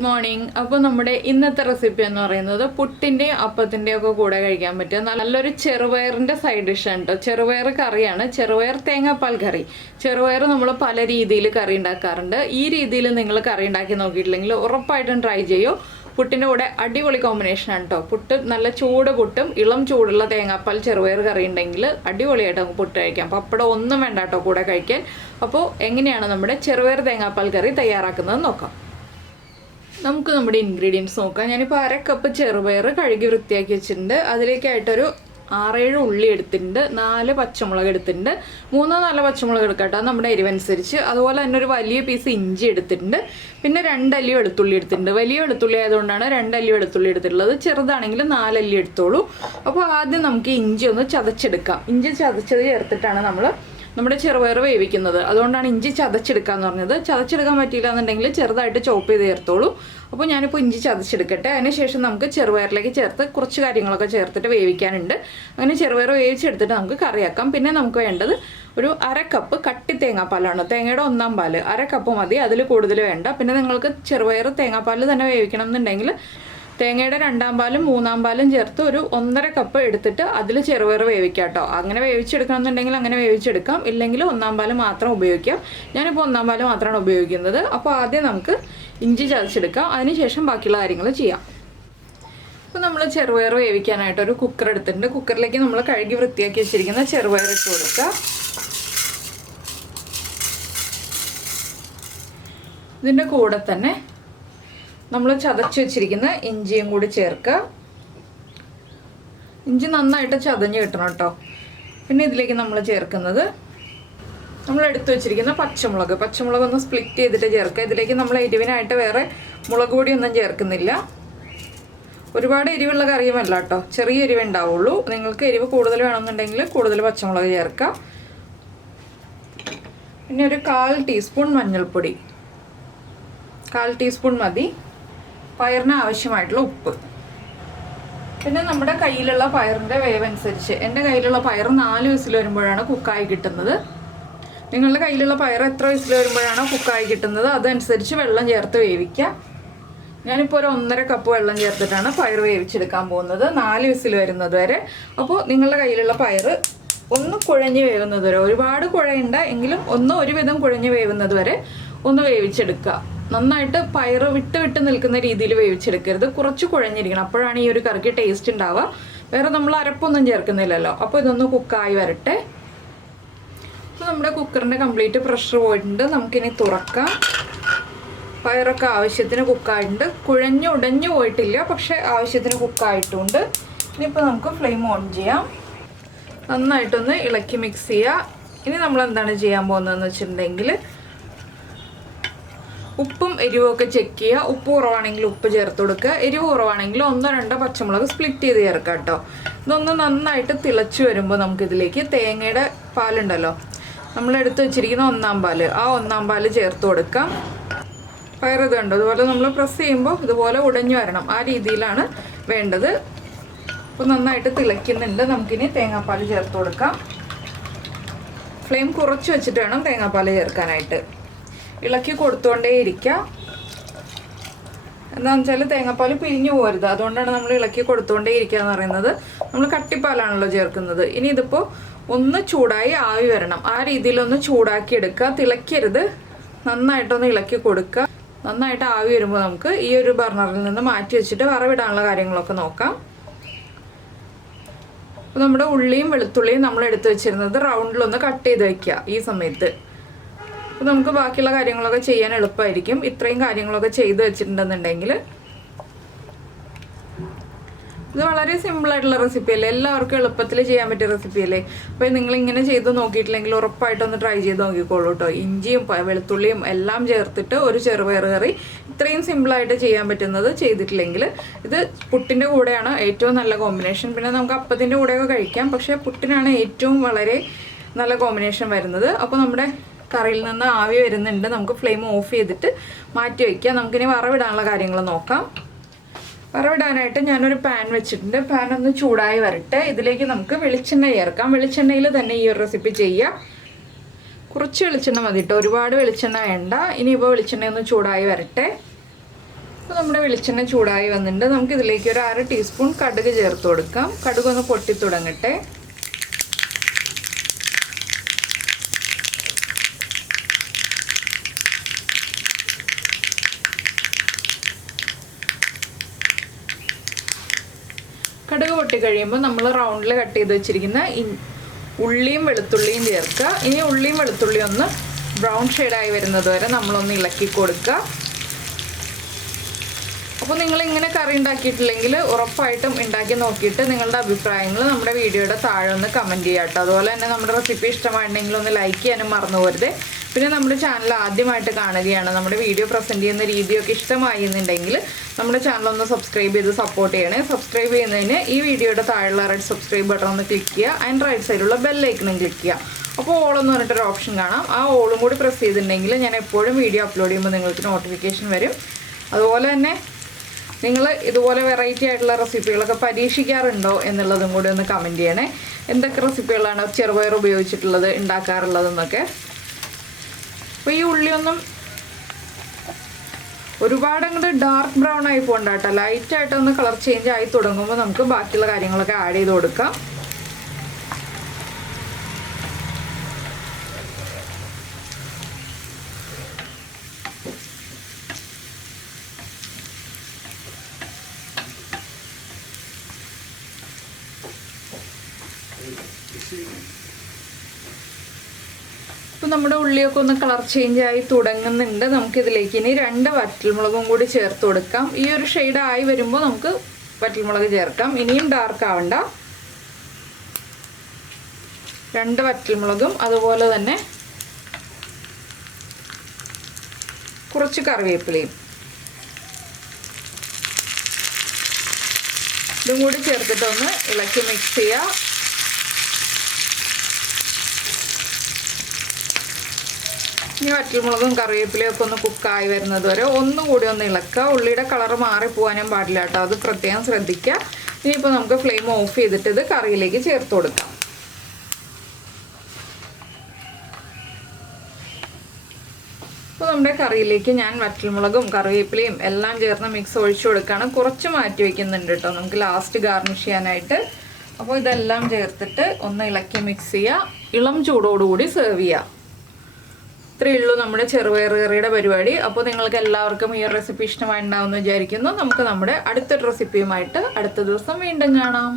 Good morning. അപ്പോൾ നമ്മുടെ ഇന്നത്തെ റെസിപ്പി എന്ന് പറയുന്നത് പുട്ടിൻ്റെയും അപ്പത്തിൻ്റെയും ഒക്കെ കൂടെ കഴിക്കാൻ പറ്റിയ നല്ലൊരു ചെറുപയറിൻ്റെ സൈഡ് ഡിഷാണ് കേട്ടോ. ചെറുപയർ കറിയാണ്, ചെറുപയർ തേങ്ങാപ്പാൽ കറി. ചെറുപയർ നമ്മൾ പല രീതിയിൽ കറി ഉണ്ടാക്കാറുണ്ട്. ഈ രീതിയിൽ നിങ്ങൾ കറി ഉണ്ടാക്കി നോക്കിയിട്ടില്ലെങ്കിൽ ഉറപ്പായിട്ടും ട്രൈ ചെയ്യൂ. പുട്ടിൻ്റെ കൂടെ അടിപൊളി കോമ്പിനേഷനാണ് കേട്ടോ. പുട്ട് നല്ല ചൂട് പുട്ടും ഇളം ചൂടുള്ള തേങ്ങാപ്പാൽ ചെറുപയർ കറി ഉണ്ടെങ്കിൽ അടിപൊളിയായിട്ട് നമുക്ക് പുട്ട് കഴിക്കാം. പപ്പടം ഒന്നും വേണ്ട കേട്ടോ കൂടെ കഴിക്കാൻ. അപ്പോൾ എങ്ങനെയാണ് നമ്മുടെ ചെറുപയർ തേങ്ങാപ്പാൽ കറി തയ്യാറാക്കുന്നത് നോക്കാം. നമുക്ക് നമ്മുടെ ഇൻഗ്രീഡിയൻസ് നോക്കാം. ഞാനിപ്പോൾ 1/2 കപ്പ് ചെറുപയർ കഴുകി വൃത്തിയാക്കി വെച്ചിട്ടുണ്ട്. അതിലേക്കായിട്ടൊരു 6-7 ഉള്ളി എടുത്തിട്ടുണ്ട്, 4 പച്ചമുളക് എടുത്തിട്ടുണ്ട്, 3-4 പച്ചമുളക് എടുക്കട്ടോ നമ്മുടെ എരിവനുസരിച്ച്. അതുപോലെ തന്നെ ഒരു വലിയ പീസ് ഇഞ്ചി എടുത്തിട്ടുണ്ട്, പിന്നെ 2 അല്ലി വെളുത്തുള്ളി എടുത്തിട്ടുണ്ട്. വലിയ വെളുത്തുള്ളി ആയതുകൊണ്ടാണ് 2 അല്ലി വെളുത്തുള്ളി എടുത്തിട്ടുള്ളത്. ചെറുതാണെങ്കിൽ 4 അല്ലി എടുത്തോളൂ. അപ്പോൾ ആദ്യം നമുക്ക് ഇഞ്ചി ഒന്ന് ചതച്ചെടുക്കാം. ഇഞ്ചി ചതച്ചത് ചേർത്തിട്ടാണ് നമ്മുടെ ചെറുപയർ വേവിക്കുന്നത്. അതുകൊണ്ടാണ് ഇഞ്ചി ചതച്ചെടുക്കാന്ന് പറഞ്ഞത്. ചതച്ചെടുക്കാൻ പറ്റിയില്ല എന്നുണ്ടെങ്കിൽ ചെറുതായിട്ട് ചോപ്പ് ചെയ്ത് ചേർത്തോളൂ. അപ്പോൾ ഞാനിപ്പോൾ ഇഞ്ചി ചതച്ചെടുക്കട്ടെ. അതിനുശേഷം നമുക്ക് ചെറുപയറിലേക്ക് ചേർത്ത് കുറച്ച് കാര്യങ്ങളൊക്കെ ചേർത്തിട്ട് വേവിക്കാനുണ്ട്. അങ്ങനെ ചെറുപയർ വേവിച്ചെടുത്തിട്ട് നമുക്ക് കറിയാക്കാം. പിന്നെ നമുക്ക് വേണ്ടത് ഒരു 1/2 കപ്പ് കട്ടി തേങ്ങാപ്പാലാണ്. തേങ്ങയുടെ 1/4 പാല് 1/2 കപ്പ് മതി, അതിൽ കൂടുതൽ വേണ്ട. പിന്നെ നിങ്ങൾക്ക് ചെറുപയർ തേങ്ങാപ്പാൽ തന്നെ വേവിക്കണം എന്നുണ്ടെങ്കിൽ തേങ്ങയുടെ 2-ാം പാലും 3-ാം പാലും ചേർത്ത് ഒരു 1.5 കപ്പ് എടുത്തിട്ട് അതിൽ ചെറുപയർ വേവിക്കാം കേട്ടോ. അങ്ങനെ വേവിച്ചെടുക്കണം എന്നുണ്ടെങ്കിൽ അങ്ങനെ വേവിച്ചെടുക്കാം, ഇല്ലെങ്കിൽ 1/4 പാല് മാത്രം ഉപയോഗിക്കാം. ഞാനിപ്പോൾ 1/4 പാല് മാത്രമാണ് ഉപയോഗിക്കുന്നത്. അപ്പോൾ ആദ്യം നമുക്ക് ഇഞ്ചി ചതച്ചെടുക്കാം, അതിനുശേഷം ബാക്കിയുള്ള കാര്യങ്ങൾ ചെയ്യാം. അപ്പോൾ നമ്മൾ ചെറുപയർ വേവിക്കാനായിട്ട് ഒരു കുക്കർ എടുത്തിട്ടുണ്ട്. കുക്കറിലേക്ക് നമ്മൾ കഴുകി വൃത്തിയാക്കി വെച്ചിരിക്കുന്ന ചെറുപയർ ഇട്ട് കൊടുക്കുക. ഇതിൻ്റെ കൂടെ തന്നെ നമ്മൾ ചതച്ച് വെച്ചിരിക്കുന്ന ഇഞ്ചിയും കൂടി ചേർക്കുക. ഇഞ്ചി നന്നായിട്ട് ചതഞ്ഞ് കിട്ടണം കേട്ടോ. പിന്നെ ഇതിലേക്ക് നമ്മൾ ചേർക്കുന്നത് നമ്മൾ എടുത്തു വെച്ചിരിക്കുന്ന പച്ചമുളക് ഒന്ന് സ്പ്ലിറ്റ് ചെയ്തിട്ട് ചേർക്കുക. ഇതിലേക്ക് നമ്മൾ എരിവിനായിട്ട് വേറെ മുളക് പൊടിയൊന്നും ചേർക്കുന്നില്ല. ഒരുപാട് എരിവുള്ള കറിയുമല്ല കേട്ടോ, ചെറിയ എരിവ് ഉണ്ടാവുള്ളൂ. നിങ്ങൾക്ക് എരിവ് കൂടുതൽ വേണമെന്നുണ്ടെങ്കിൽ കൂടുതൽ പച്ചമുളക് ചേർക്കുക. പിന്നെ ഒരു 1/4 ടീസ്പൂൺ മഞ്ഞൾപ്പൊടി, 1/4 ടീസ്പൂൺ മതി. പയറിന് ആവശ്യമായിട്ടുള്ള ഉപ്പ്. പിന്നെ നമ്മുടെ കയ്യിലുള്ള പയറിൻ്റെ വേവനുസരിച്ച്, എൻ്റെ കയ്യിലുള്ള പയർ 4 വിസിൽ വരുമ്പോഴാണ് കുക്കായി കിട്ടുന്നത്. നിങ്ങളുടെ കയ്യിലുള്ള പയർ എത്ര വിസിൽ വരുമ്പോഴാണോ കുക്കായി കിട്ടുന്നത് അതനുസരിച്ച് വെള്ളം ചേർത്ത് വേവിക്കുക. ഞാനിപ്പോൾ ഒരു 1.5 കപ്പ് വെള്ളം ചേർത്തിട്ടാണ് പയർ വേവിച്ചെടുക്കാൻ പോകുന്നത്, 4 വിസിൽ വരുന്നത് വരെ. അപ്പോൾ നിങ്ങളുടെ കയ്യിലുള്ള പയർ ഒന്ന് കുഴഞ്ഞ് വേവുന്നത് വരെ, ഒരുപാട് കുഴയണ്ട എങ്കിലും ഒരുവിധം കുഴഞ്ഞ് വേവുന്നത് വരെ ഒന്ന് വേവിച്ചെടുക്കുക. നന്നായിട്ട് പയർ വിട്ട് നിൽക്കുന്ന രീതിയിൽ വേവിച്ചെടുക്കരുത്, കുറച്ച് കുഴഞ്ഞിരിക്കണം. അപ്പോഴാണ് ഈ ഒരു കറിക്ക് ടേസ്റ്റ് ഉണ്ടാവുക. വേറെ നമ്മൾ അരപ്പൊന്നും ചേർക്കുന്നില്ലല്ലോ. അപ്പോൾ ഇതൊന്ന് കുക്കായി വരട്ടെ. അപ്പോൾ നമ്മുടെ കുക്കറിൻ്റെ കംപ്ലീറ്റ് പ്രഷർ പോയിട്ടുണ്ട്. നമുക്കിനി തുറക്കാം. പയറൊക്കെ ആവശ്യത്തിന് കുക്കായിട്ടുണ്ട്, ഉടഞ്ഞു പോയിട്ടില്ല, പക്ഷേ ആവശ്യത്തിന് കുക്കായിട്ടുണ്ട്. ഇനിയിപ്പോൾ നമുക്ക് ഫ്ലെയിം ഓൺ ചെയ്യാം. നന്നായിട്ടൊന്ന് ഇളക്കി മിക്സ് ചെയ്യുക. ഇനി നമ്മൾ എന്താണ് ചെയ്യാൻ പോകുന്നതെന്ന് വെച്ചിട്ടുണ്ടെങ്കിൽ ഉപ്പും എരിവൊക്കെ ചെക്ക് ചെയ്യുക. ഉപ്പ് കുറവാണെങ്കിൽ ഉപ്പ് ചേർത്ത് കൊടുക്കുക. എരിവ് കുറവാണെങ്കിൽ 1-2 പച്ചമുളക് സ്പ്ലിറ്റ് ചെയ്ത് ചേർക്കുക കേട്ടോ. ഇതൊന്ന് നന്നായിട്ട് തിളച്ച് വരുമ്പോൾ നമുക്കിതിലേക്ക് തേങ്ങയുടെ പാലുണ്ടല്ലോ, നമ്മൾ എടുത്ത് വെച്ചിരിക്കുന്ന 1/4 പാല്, ആ 1/4 പാല് ചേർത്ത് കൊടുക്കാം. പയർ ഇത് കണ്ടോ, അതുപോലെ നമ്മൾ പ്രസ് ചെയ്യുമ്പോൾ ഇതുപോലെ ഉടഞ്ഞു വരണം, ആ രീതിയിലാണ് വേണ്ടത്. അപ്പോൾ നന്നായിട്ട് തിളയ്ക്കുന്നുണ്ട്. നമുക്കിനി തേങ്ങാപ്പാൽ ചേർത്ത് കൊടുക്കാം. ഫ്ലെയിം കുറച്ച് വെച്ചിട്ട് വേണം തേങ്ങാപ്പാൽ ചേർക്കാനായിട്ട്. ഇളക്കി കൊടുത്തുകൊണ്ടേ ഇരിക്കുക. എന്താണെന്ന് വെച്ചാൽ തേങ്ങാപ്പാൽ പിരിഞ്ഞു പോകരുത്, അതുകൊണ്ടാണ് നമ്മൾ ഇളക്കി കൊടുത്തുകൊണ്ടേ ഇരിക്കുക എന്ന് പറയുന്നത്. നമ്മൾ കട്ടിപ്പാലാണല്ലോ ചേർക്കുന്നത്. ഇനി ഇതിപ്പോൾ ഒന്ന് ചൂടായി ആവി വരണം, ആ രീതിയിലൊന്ന് ചൂടാക്കി എടുക്കുക. തിളയ്ക്കരുത്, നന്നായിട്ടൊന്ന് ഇളക്കി കൊടുക്കുക. നന്നായിട്ട് ആവി വരുമ്പോൾ നമുക്ക് ഈ ഒരു ബർണറിൽ നിന്ന് മാറ്റി വെച്ചിട്ട് വറവിടാനുള്ള കാര്യങ്ങളൊക്കെ നോക്കാം. അപ്പോൾ നമ്മുടെ ഉള്ളിയും വെളുത്തുള്ളിയും നമ്മൾ എടുത്ത് വെച്ചിരുന്നത് റൗണ്ടിലൊന്ന് കട്ട് ചെയ്ത് വയ്ക്കുക ഈ സമയത്ത്. അപ്പോൾ നമുക്ക് ബാക്കിയുള്ള കാര്യങ്ങളൊക്കെ ചെയ്യാൻ എളുപ്പമായിരിക്കും. ഇത്രയും കാര്യങ്ങളൊക്കെ ചെയ്ത് വെച്ചിട്ടുണ്ടെന്നുണ്ടെങ്കിൽ ഇത് വളരെ സിമ്പിളായിട്ടുള്ള റെസിപ്പി അല്ലേ, എല്ലാവർക്കും എളുപ്പത്തിൽ ചെയ്യാൻ പറ്റിയ റെസിപ്പി അല്ലേ. അപ്പോൾ നിങ്ങളിങ്ങനെ ചെയ്ത് നോക്കിയിട്ടില്ലെങ്കിൽ ഉറപ്പായിട്ടൊന്ന് ട്രൈ ചെയ്ത് നോക്കിക്കോളൂ കേട്ടോ. ഇഞ്ചിയും വെളുത്തുള്ളിയും എല്ലാം ചേർത്തിട്ട് ഒരു ചെറുപയർ കറി ഇത്രയും സിമ്പിളായിട്ട് ചെയ്യാൻ പറ്റുന്നത് ചെയ്തിട്ടില്ലെങ്കിൽ ഇത് പുട്ടിൻ്റെ കൂടെയാണ് ഏറ്റവും നല്ല കോമ്പിനേഷൻ. പിന്നെ നമുക്ക് അപ്പത്തിൻ്റെ കൂടെയൊക്കെ കഴിക്കാം, പക്ഷേ പുട്ടിനാണ് ഏറ്റവും വളരെ നല്ല കോമ്പിനേഷൻ വരുന്നത്. അപ്പോൾ നമ്മുടെ കറിയിൽ നിന്ന് ആവി വരുന്നുണ്ട്. നമുക്ക് ഫ്ലെയിം ഓഫ് ചെയ്തിട്ട് മാറ്റി വയ്ക്കാം. നമുക്കിനി വറവിടാനുള്ള കാര്യങ്ങൾ നോക്കാം. വറവിടാനായിട്ട് ഞാനൊരു പാൻ വെച്ചിട്ടുണ്ട്. പാൻ ഒന്ന് ചൂടായി വരട്ടെ. ഇതിലേക്ക് നമുക്ക് വെളിച്ചെണ്ണ ചേർക്കാം. വെളിച്ചെണ്ണയിൽ തന്നെ ഈ ഒരു റെസിപ്പി ചെയ്യാം. കുറച്ച് വെളിച്ചെണ്ണ മതി കേട്ടോ, ഒരുപാട് വെളിച്ചെണ്ണ വേണ്ട. ഇനിയിപ്പോൾ വെളിച്ചെണ്ണ ഒന്ന് ചൂടായി വരട്ടെ. അപ്പോൾ നമ്മുടെ വെളിച്ചെണ്ണ ചൂടായി വന്നിട്ടുണ്ട്. നമുക്കിതിലേക്ക് ഒരു 1/2 ടീസ്പൂൺ കടുക് ചേർത്ത് കൊടുക്കാം. കടുക് ഒന്ന് പൊട്ടി തുടങ്ങട്ടെ. കടുക് പൊട്ടി കഴിയുമ്പോൾ നമ്മൾ റൗണ്ടിൽ കട്ട് ചെയ്ത് വെച്ചിരിക്കുന്ന ഉള്ളിയും വെളുത്തുള്ളിയും ചേർക്കുക. ഇനി ഉള്ളിയും വെളുത്തുള്ളിയും ഒന്ന് ബ്രൗൺ ഷെയ്ഡായി വരുന്നത് വരെ നമ്മളൊന്ന് ഇളക്കി കൊടുക്കുക. അപ്പോൾ നിങ്ങളിങ്ങനെ കറി ഉണ്ടാക്കിയിട്ടില്ലെങ്കിൽ ഉറപ്പായിട്ടും ഉണ്ടാക്കി നോക്കിയിട്ട് നിങ്ങളുടെ അഭിപ്രായങ്ങൾ നമ്മുടെ വീഡിയോയുടെ താഴെ ഒന്ന് കമൻറ്റ് ചെയ്യുക കേട്ടോ. അതുപോലെ തന്നെ നമ്മുടെ റെസിപ്പി ഇഷ്ടമായിട്ടുണ്ടെങ്കിൽ ഒന്ന് ലൈക്ക് ചെയ്യാനും മറന്നു പോകരുത്. പിന്നെ നമ്മുടെ ചാനൽ ആദ്യമായിട്ട് കാണുകയാണ്, നമ്മുടെ വീഡിയോ പ്രസൻറ്റ് ചെയ്യുന്ന രീതിയൊക്കെ ഇഷ്ടമായി എന്നുണ്ടെങ്കിൽ നമ്മുടെ ചാനൽ ഒന്ന് സബ്സ്ക്രൈബ് ചെയ്ത് സപ്പോർട്ട് ചെയ്യണേ. സബ്സ്ക്രൈബ് ചെയ്യുന്നതിന് ഈ വീഡിയോയുടെ താഴെയുള്ള റെഡ് സബ്സ്ക്രൈബ് ബട്ടൺ ഒന്ന് ക്ലിക്ക് ചെയ്യുക. അതിൻ്റെ റൈറ്റ് സൈഡിലുള്ള ബെല്ലൈക്കണും ക്ലിക്ക് ചെയ്യുക. അപ്പോൾ ഓളെന്ന് പറഞ്ഞിട്ടൊരു ഓപ്ഷൻ കാണാം. ആ ഓളും കൂടി പ്രസ് ചെയ്തിട്ടുണ്ടെങ്കിൽ ഞാൻ എപ്പോഴും വീഡിയോ അപ്ലോഡ് ചെയ്യുമ്പോൾ നിങ്ങൾക്ക് നോട്ടിഫിക്കേഷൻ വരും. അതുപോലെ തന്നെ നിങ്ങൾ ഇതുപോലെ വെറൈറ്റി ആയിട്ടുള്ള റെസിപ്പികളൊക്കെ പരീക്ഷിക്കാറുണ്ടോ എന്നുള്ളതും കൂടി ഒന്ന് കമൻറ്റ് ചെയ്യണേ. എന്തൊക്കെ റെസിപ്പികളാണ് ചെറുപയർ ഉപയോഗിച്ചിട്ടുള്ളത് ഉണ്ടാക്കാറുള്ളതെന്നൊക്കെ. അപ്പോൾ ഈ ഉള്ളിയൊന്നും ഒരുപാട് അങ്ങോട്ട് ഡാർക്ക് ബ്രൗൺ ആയി പോകണ്ട കേട്ടോ. ലൈറ്റായിട്ടൊന്ന് കളർ ചേഞ്ച് ആയി തുടങ്ങുമ്പോൾ നമുക്ക് ബാക്കിയുള്ള കാര്യങ്ങളൊക്കെ ആഡ് ചെയ്ത് കൊടുക്കാം. ഇപ്പോൾ നമ്മുടെ ഉള്ളിയൊക്കെ ഒന്ന് കളർ ചേഞ്ച് ആയി തുടങ്ങുന്നുണ്ട്. നമുക്കിതിലേക്ക് ഇനി 2 വറ്റൽമുളകും കൂടി ചേർത്ത് കൊടുക്കാം. ഈ ഒരു ഷെയ്ഡ് ആയി വരുമ്പോൾ നമുക്ക് വറ്റൽമുളക് ചേർക്കാം. ഇനിയും ഡാർക്ക് ആവണ്ട. 2 വറ്റൽമുളകും അതുപോലെ തന്നെ കുറച്ച് കറിവേപ്പിലയും ഇതും കൂടി ചേർത്തിട്ടൊന്ന് ഇളക്കി മിക്സ് ചെയ്യുക. ഇനി വറ്റൽമുളകും കറിവേപ്പിലയും ഒക്കെ ഒന്ന് കുക്കായി വരുന്നത് വരെ ഒന്നുകൂടി ഒന്ന് ഇളക്കുക. ഉള്ളിയുടെ കളർ മാറിപ്പോകാനും പാടില്ല കേട്ടോ, അത് പ്രത്യേകം ശ്രദ്ധിക്കുക. ഇനിയിപ്പോൾ നമുക്ക് ഫ്ലെയിം ഓഫ് ചെയ്തിട്ട് ഇത് കറിയിലേക്ക് ചേർത്ത് കൊടുക്കാം. അപ്പോൾ നമ്മുടെ കറിയിലേക്ക് ഞാൻ വറ്റൽമുളകും കറിവേപ്പിലയും എല്ലാം ചേർന്ന് മിക്സ് ഒഴിച്ചു കൊടുക്കുകയാണ്. കുറച്ച് മാറ്റി വയ്ക്കുന്നുണ്ട് കേട്ടോ നമുക്ക് ലാസ്റ്റ് ഗാർണിഷ് ചെയ്യാനായിട്ട്. അപ്പോൾ ഇതെല്ലാം ചേർത്തിട്ട് ഒന്ന് ഇളക്കി മിക്സ് ചെയ്യുക. ഇളം ചൂടോടുകൂടി സെർവ് ചെയ്യുക. ഇത്രയേ ഉള്ളൂ നമ്മുടെ ചെറുപയർ കറിയുടെ പരിപാടി. അപ്പോൾ നിങ്ങൾക്ക് എല്ലാവർക്കും ഈ റെസിപ്പി ഇഷ്ടമായിട്ടുണ്ടാവുമെന്ന് വിചാരിക്കുന്നു. നമുക്ക് നമ്മുടെ അടുത്തൊരു റെസിപ്പിയുമായിട്ട് അടുത്ത ദിവസം വീണ്ടും കാണാം.